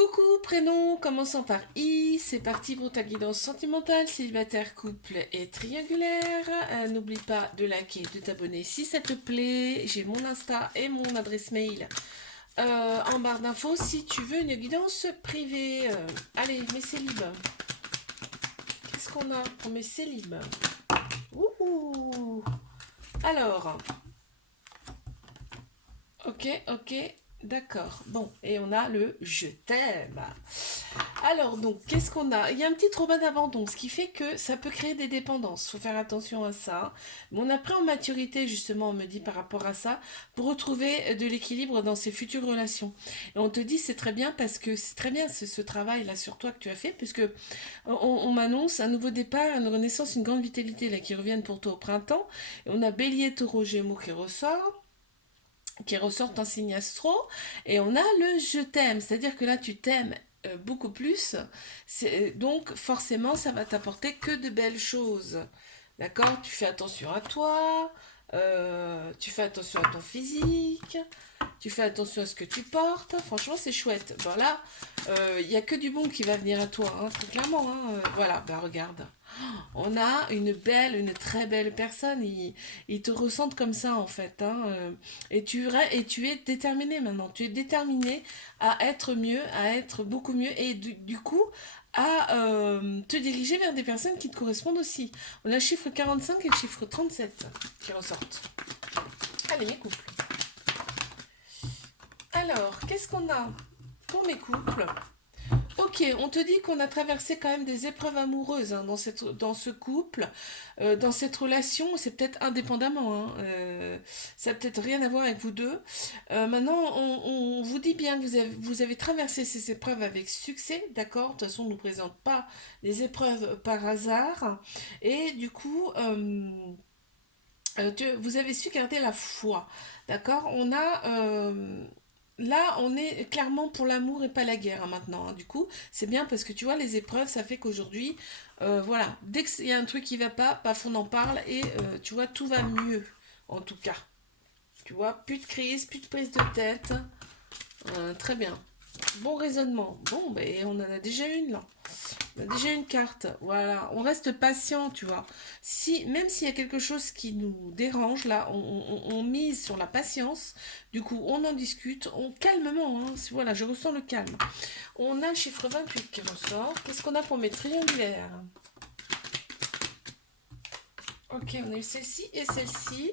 Coucou, prénom commençant par I, c'est parti pour ta guidance sentimentale, célibataire, couple et triangulaire. N'oublie pas de liker, de t'abonner si ça te plaît. J'ai mon Insta et mon adresse mail en barre d'infos si tu veux une guidance privée. Allez, mes célibes. Qu'est-ce qu'on a pour mes célibes? Ouhou. Alors, ok, d'accord. Bon, et on a le je t'aime. Alors, donc, qu'est-ce qu'on a? Il y a un petit trauma d'abandon, ce qui fait que ça peut créer des dépendances. Faut faire attention à ça. Mais on apprend en maturité, justement, on me dit par rapport à ça, pour retrouver de l'équilibre dans ses futures relations. Et on te dit, c'est très bien parce que c'est très bien ce travail-là sur toi que tu as fait, puisque on m'annonce un nouveau départ, une renaissance, une grande vitalité là qui reviennent pour toi au printemps. Et on a Bélier, Taureau, Gémeaux qui ressortent en signe astro, et on a le je t'aime, c'est-à-dire que là tu t'aimes beaucoup plus, donc forcément ça va t'apporter que de belles choses. D'accord? Tu fais attention à toi, tu fais attention à ton physique, tu fais attention à ce que tu portes, franchement c'est chouette. Bon là, il n'y a que du bon qui va venir à toi, hein, très clairement. Hein. Voilà, bah regarde. On a une très belle personne. Ils te ressentent comme ça en fait. Hein, et tu es déterminé maintenant. Tu es déterminé à être mieux, à être beaucoup mieux. Et du coup, à te diriger vers des personnes qui te correspondent aussi. On a le chiffre 45 et le chiffre 37 qui ressortent. Allez, mes couples. Alors, qu'est-ce qu'on a pour mes couples? Ok, on te dit qu'on a traversé quand même des épreuves amoureuses hein, dans ce couple, dans cette relation, c'est peut-être indépendamment, hein, ça n'a peut-être rien à voir avec vous deux. Maintenant, on vous dit bien que vous avez traversé ces épreuves avec succès, d'accord? De toute façon, on ne nous présente pas les épreuves par hasard. Et du coup, vous avez su garder la foi, d'accord? Là, on est clairement pour l'amour et pas la guerre hein, maintenant. Hein. Du coup, c'est bien parce que tu vois, les épreuves, ça fait qu'aujourd'hui, voilà, dès qu'il y a un truc qui va pas, paf, on en parle et tu vois, tout va mieux, en tout cas. Tu vois, plus de crise, plus de prise de tête. Très bien. Bon raisonnement. Bon, ben, on en a déjà une là. On a déjà une carte. Voilà. On reste patient, tu vois. Si, même s'il y a quelque chose qui nous dérange, là, on mise sur la patience. Du coup, on en discute. On calmement. Hein, voilà, je ressens le calme. On a le chiffre 28 qui ressort. Qu'est-ce qu'on a pour mes triangulaires? Ok, on a eu celle-ci et celle-ci.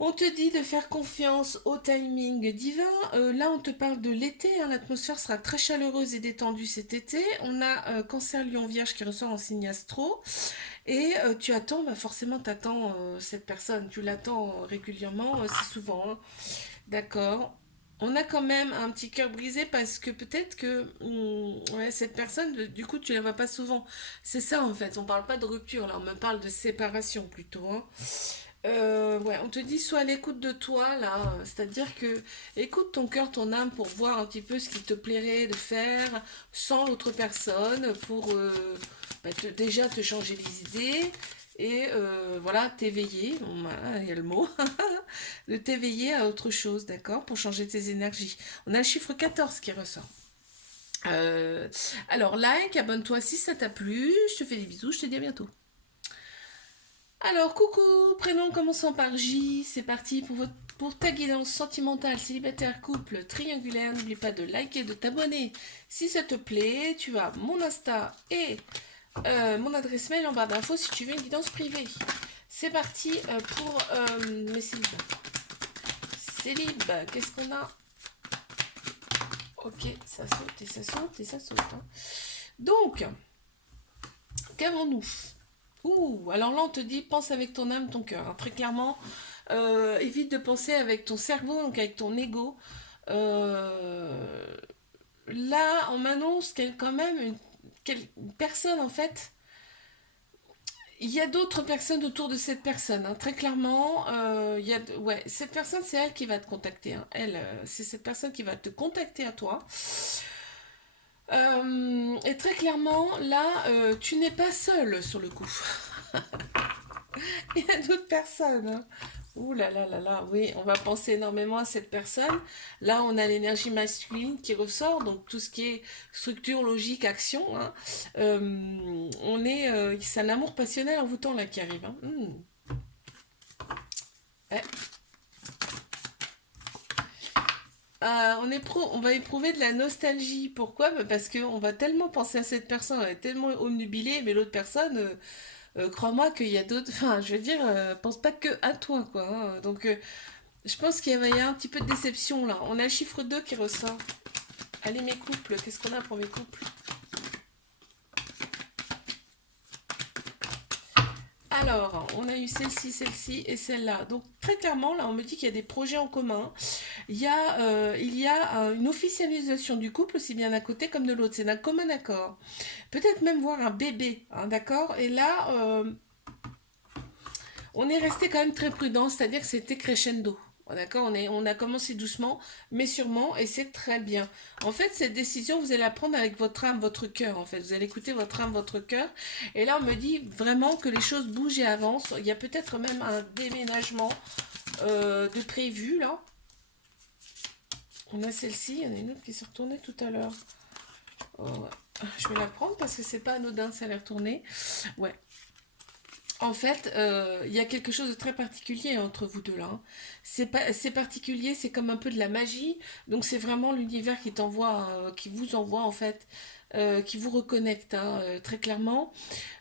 On te dit de faire confiance au timing divin. Là, on te parle de l'été. Hein, l'atmosphère sera très chaleureuse et détendue cet été. On a Cancer, Lion, Vierge qui ressort en signe astro. Et tu attends, bah forcément, tu attends cette personne. Tu l'attends régulièrement, c'est souvent. Hein. D'accord. On a quand même un petit cœur brisé parce que peut-être que ouais, cette personne, du coup, tu la vois pas souvent. C'est ça en fait. On parle pas de rupture là, on me parle de séparation plutôt. Hein. Ouais, on te dit sois à l'écoute de toi là, c'est-à-dire que écoute ton cœur, ton âme pour voir un petit peu ce qui te plairait de faire sans l'autre personne pour bah, déjà te changer les idées et voilà t'éveiller, bon, voilà, il y a le mot, de t'éveiller à autre chose, d'accord, pour changer tes énergies. On a le chiffre 14 qui ressort. Euh, alors like, abonne-toi si ça t'a plu, je te fais des bisous, je te dis à bientôt. Alors, coucou, prénom commençant par J, c'est parti pour ta guidance sentimentale, célibataire, couple, triangulaire. N'oublie pas de liker, de t'abonner si ça te plaît. Tu as mon Insta et mon adresse mail en barre d'infos si tu veux une guidance privée. C'est parti pour mes célibes. Célib, qu'est-ce qu'on a? Ok, ça saute et ça saute et ça saute. Hein. Donc, qu'avons-nous? Ouh, alors là on te dit pense avec ton âme, ton cœur. Hein. Très clairement, évite de penser avec ton cerveau, donc avec ton ego. Euh, Là, on m'annonce qu'elle quand même une personne en fait. Il y a d'autres personnes autour de cette personne. Hein. Très clairement, ouais, cette personne c'est elle qui va te contacter. Hein. Elle, c'est cette personne qui va te contacter à toi. Et très clairement, là, tu n'es pas seul sur le coup. Il y a d'autres personnes. Hein. Ouh là là là là, oui, on va penser énormément à cette personne. Là, on a l'énergie masculine qui ressort, donc tout ce qui est structure, logique, action, hein. C'est un amour passionnel envoûtant là qui arrive, hein. Eh, on va éprouver de la nostalgie. Pourquoi? Bah, parce qu'on va tellement penser à cette personne, on est tellement omnubilé, mais l'autre personne, crois-moi qu'il y a d'autres. Enfin, je veux dire, pense pas que à toi, quoi, hein. Donc, je pense qu'il va y avoir un petit peu de déception là. On a le chiffre 2 qui ressort. Allez, mes couples, qu'est-ce qu'on a pour mes couples? Alors, on a eu celle-ci et celle-là. Donc, très clairement, là, on me dit qu'il y a des projets en commun. Il y a une officialisation du couple, aussi bien d'un côté comme de l'autre. C'est d'un commun accord. Peut-être même voir un bébé, hein, d'accord? Et là, on est resté quand même très prudent, c'est-à-dire que c'était crescendo. D'accord, on a commencé doucement, mais sûrement, et c'est très bien. En fait, cette décision, vous allez la prendre avec votre âme, votre cœur, en fait. Vous allez écouter votre âme, votre cœur. Et là, on me dit vraiment que les choses bougent et avancent. Il y a peut-être même un déménagement de prévu, là. On a celle-ci, il y en a une autre qui s'est retournée tout à l'heure. Oh, ouais. Je vais la prendre parce que c'est pas anodin, ça allait retourner. Ouais. En fait, il y a quelque chose de très particulier entre vous deux là, hein. C'est particulier, c'est comme un peu de la magie. Donc c'est vraiment l'univers qui t'envoie, qui vous envoie en fait, qui vous reconnecte, hein, très clairement.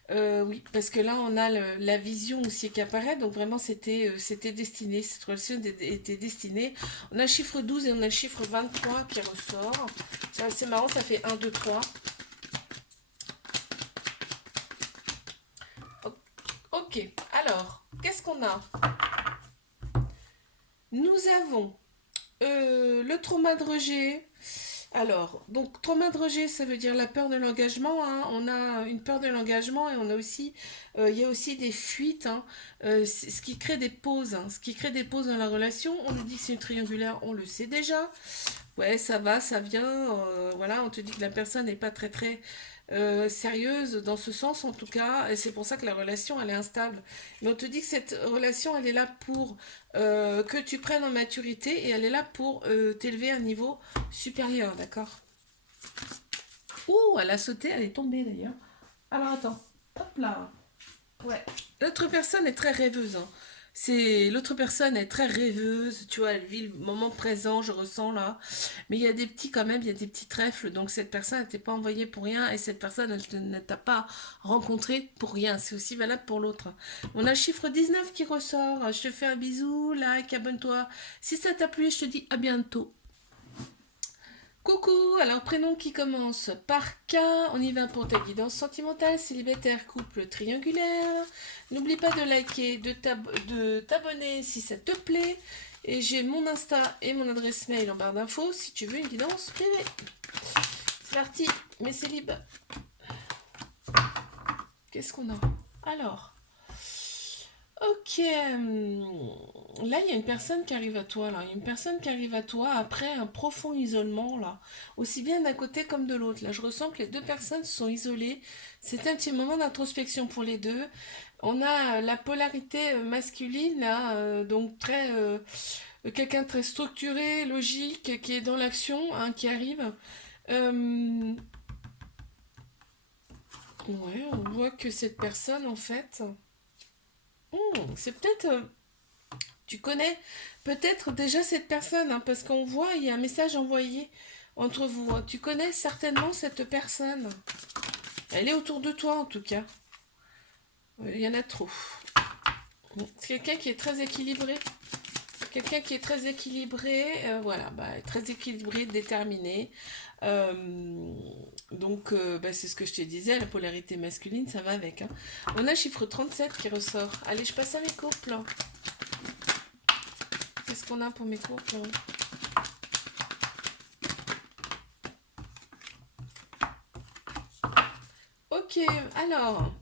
Oui, parce que là on a la vision aussi qui apparaît. Donc vraiment c'était destiné, cette relation était destinée. On a le chiffre 12 et on a le chiffre 23 qui ressort. C'est marrant, ça fait un 2 3. Ok, alors, qu'est-ce qu'on a? Nous avons le trauma de rejet. Alors, donc trauma de rejet, ça veut dire la peur de l'engagement, hein. On a une peur de l'engagement et on a aussi, il y a aussi des fuites, hein. Ce qui crée des pauses, hein. Ce qui crée des pauses dans la relation. On nous dit que c'est une triangulaire, on le sait déjà. Ouais, ça va, ça vient. Voilà, on te dit que la personne n'est pas très très sérieuse dans ce sens en tout cas, et c'est pour ça que la relation elle est instable. Mais on te dit que cette relation elle est là pour que tu prennes en maturité et elle est là pour t'élever à un niveau supérieur, d'accord? Ouh, elle a sauté, elle est tombée d'ailleurs. Alors attends, hop là. Ouais. L'autre personne est très rêveuse, hein. C'est l'autre personne est très rêveuse, tu vois, elle vit le moment présent, je ressens là. Mais il y a des petits quand même, il y a des petits trèfles. Donc cette personne ne t'est pas envoyée pour rien et cette personne ne t'a pas rencontré pour rien. C'est aussi valable pour l'autre. On a le chiffre 19 qui ressort. Je te fais un bisou, like, abonne-toi. Si ça t'a plu, je te dis à bientôt. Coucou, alors prénom qui commence par K, on y va pour ta guidance sentimentale, célibataire, couple triangulaire. N'oublie pas de liker, de t'abonner si ça te plaît. Et j'ai mon Insta et mon adresse mail en barre d'infos si tu veux une guidance privée. C'est parti, mes célib. Qu'est-ce qu'on a? Alors, ok. Là, il y a une personne qui arrive à toi, là. Il y a une personne qui arrive à toi après un profond isolement, là. Aussi bien d'un côté comme de l'autre. Là, je ressens que les deux personnes sont isolées. C'est un petit moment d'introspection pour les deux. On a la polarité masculine, là, donc très... quelqu'un de très structuré, logique, qui est dans l'action, hein, qui arrive. Euh, ouais, on voit que cette personne, en fait... c'est peut-être... tu connais peut-être déjà cette personne, hein, parce qu'on voit, il y a un message envoyé entre vous, hein. Tu connais certainement cette personne. Elle est autour de toi, en tout cas. Il y en a trop. C'est quelqu'un qui est très équilibré. Quelqu'un qui est très équilibré, voilà, bah, très équilibré, déterminé. Euh, bah, c'est ce que je te disais, la polarité masculine, ça va avec, hein. On a le chiffre 37 qui ressort. Allez, je passe à mes couples. Qu'est-ce qu'on a pour mes couples? Ok, alors,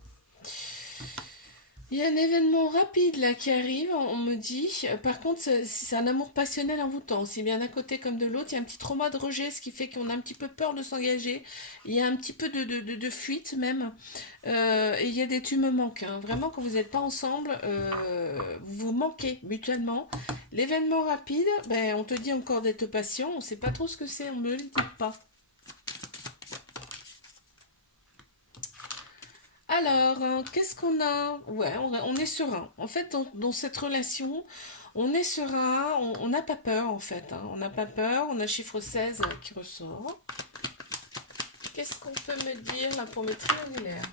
Il y a un événement rapide là qui arrive, on me dit. Par contre, c'est un amour passionnel envoûtant. Aussi bien d'un côté comme de l'autre, il y a un petit trauma de rejet, ce qui fait qu'on a un petit peu peur de s'engager. Il y a un petit peu de fuite même. Et il y a des tu me manques, hein. Vraiment, quand vous n'êtes pas ensemble, vous vous manquez mutuellement. L'événement rapide, ben, on te dit encore d'être patient. On ne sait pas trop ce que c'est, on ne me le dit pas. Alors, qu'est-ce qu'on a? Ouais, on est serein. En fait, dans cette relation, on est serein, on n'a pas peur en fait, hein. On n'a pas peur, on a chiffre 16 qui ressort. Qu'est-ce qu'on peut me dire là pour le triangulaire?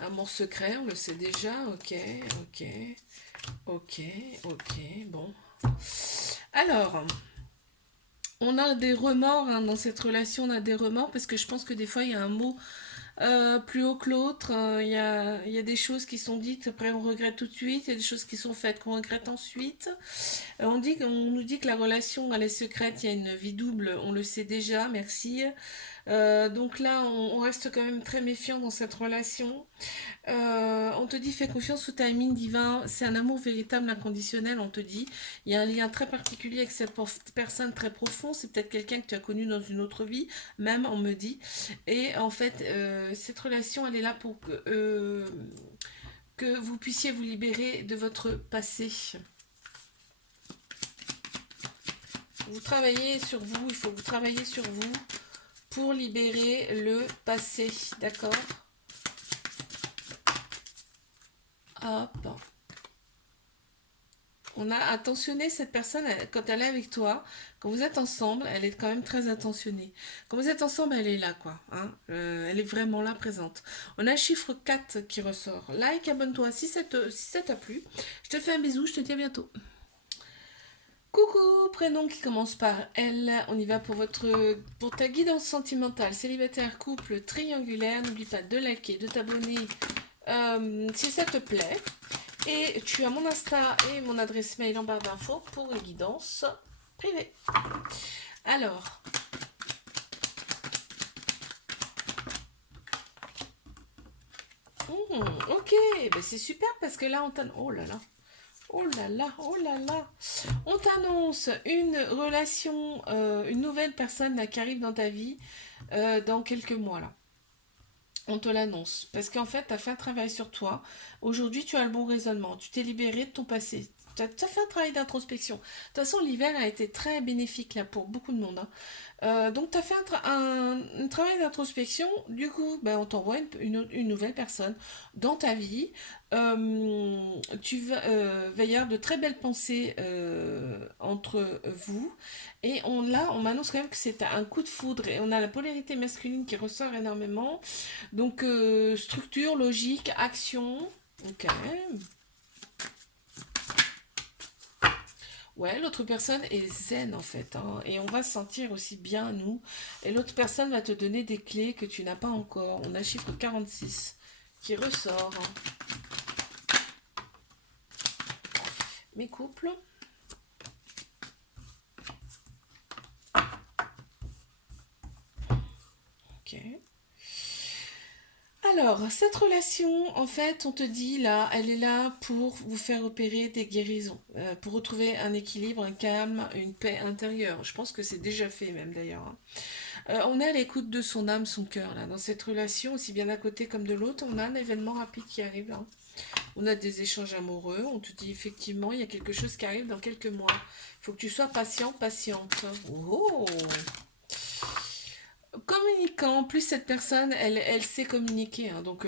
Amour secret, on le sait déjà, ok, ok, ok, ok, bon. Alors, on a des remords hein, dans cette relation, on a des remords parce que je pense que des fois il y a un mot plus haut que l'autre. Il y a des choses qui sont dites, après on regrette tout de suite. Il y a des choses qui sont faites qu'on regrette ensuite. On nous dit que la relation elle est secrète, il y a une vie double, on le sait déjà, merci. Donc là, on reste quand même très méfiant dans cette relation. On te dit fais confiance au timing divin, c'est un amour véritable, inconditionnel, on te dit. Il y a un lien très particulier avec cette personne très profond, c'est peut-être quelqu'un que tu as connu dans une autre vie, même on me dit. Et en fait, cette relation, elle est là pour que vous puissiez vous libérer de votre passé. Vous travaillez sur vous, il faut que vous travaillez sur vous pour libérer le passé, d'accord? Hop. On a attentionné cette personne quand elle est avec toi. Quand vous êtes ensemble, elle est quand même très attentionnée. Quand vous êtes ensemble, elle est là, quoi, hein. Elle est vraiment là, présente. On a le chiffre 4 qui ressort. Like, abonne-toi si ça t'a plu. Je te fais un bisou, je te dis à bientôt. Coucou, prénom qui commence par L. On y va pour ta guidance sentimentale, célibataire, couple, triangulaire. N'oublie pas de liker, de t'abonner si ça te plaît. Et tu as mon Insta et mon adresse mail en barre d'infos pour une guidance privée. Alors, ok, ben c'est super parce que là on t'annonce. Oh là là, oh là là, oh là là. On t'annonce une relation, une nouvelle personne là, qui arrive dans ta vie dans quelques mois là. On te l'annonce. Parce qu'en fait, tu as fait un travail sur toi. Aujourd'hui, tu as le bon raisonnement. Tu t'es libéré de ton passé. Tu as fait un travail d'introspection. De toute façon, l'hiver a été très bénéfique là pour beaucoup de monde, hein. Donc, tu as fait un travail d'introspection. Du coup, ben, on t'envoie une nouvelle personne dans ta vie. Euh, va y avoir de très belles pensées entre vous. Et là, on m'annonce quand même que c'est un coup de foudre. Et on a la polarité masculine qui ressort énormément. Donc, structure, logique, action. Ok. Ouais, l'autre personne est zen en fait, hein, et on va se sentir aussi bien nous. Et l'autre personne va te donner des clés que tu n'as pas encore. On a le chiffre 46 qui ressort. Mes couples. Ok. Alors, cette relation, en fait, on te dit là, elle est là pour vous faire opérer des guérisons, pour retrouver un équilibre, un calme, une paix intérieure. Je pense que c'est déjà fait même d'ailleurs, hein. On est à l'écoute de son âme, son cœur là. Dans cette relation, aussi bien d'un côté comme de l'autre, on a un événement rapide qui arrive là. On a des échanges amoureux. On te dit effectivement, il y a quelque chose qui arrive dans quelques mois. Il faut que tu sois patient, patiente. Oh! Communiquant, plus cette personne, elle sait communiquer, hein. Donc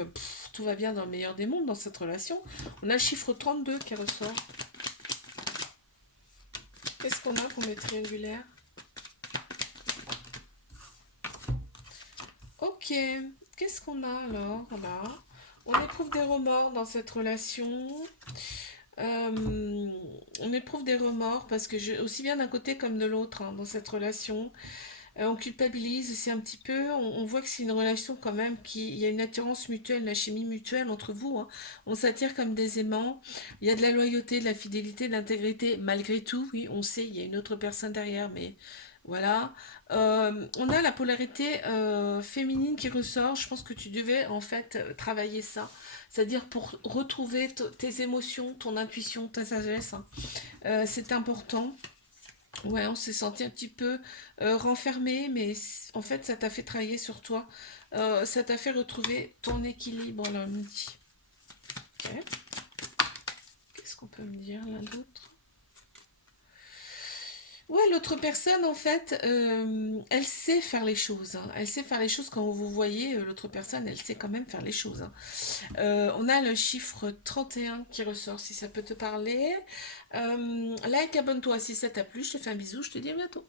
tout va bien dans le meilleur des mondes dans cette relation. On a le chiffre 32 qui ressort. Qu'est-ce qu'on a comme triangulaire? Ok, qu'est-ce qu'on a alors là? On éprouve des remords dans cette relation. On éprouve des remords parce que aussi bien d'un côté comme de l'autre hein, dans cette relation. On culpabilise, c'est un petit peu, on voit que c'est une relation quand même il y a une attirance mutuelle, la chimie mutuelle entre vous, hein. On s'attire comme des aimants. Il y a de la loyauté, de la fidélité, de l'intégrité, malgré tout. Oui, on sait, il y a une autre personne derrière, mais Voilà. On a la polarité féminine qui ressort. Je pense que tu devais en fait travailler ça. C'est-à-dire pour retrouver tes émotions, ton intuition, ta sagesse, hein. C'est important. Ouais, on s'est senti un petit peu renfermé, mais en fait, ça t'a fait travailler sur toi. Ça t'a fait retrouver ton équilibre, là, on me dit. Ok. Qu'est-ce qu'on peut me dire l'un d'autre? Ouais, l'autre personne, en fait, elle sait faire les choses, hein. Elle sait faire les choses quand vous voyez l'autre personne, elle sait quand même faire les choses, hein. On a le chiffre 31 qui ressort, si ça peut te parler. Like, abonne-toi si ça t'a plu. Je te fais un bisou, je te dis à bientôt.